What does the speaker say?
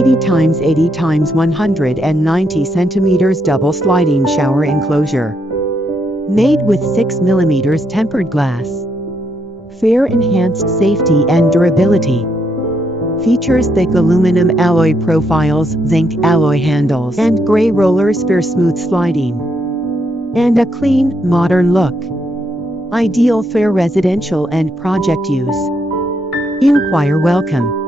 80 x 80 x 190 centimeters double sliding shower enclosure. Made with 6 mm tempered glass. Fair enhanced safety and durability. Features thick aluminum alloy profiles, zinc alloy handles, and gray rollers for smooth sliding. And a clean, modern look. Ideal for residential and project use. Inquire welcome.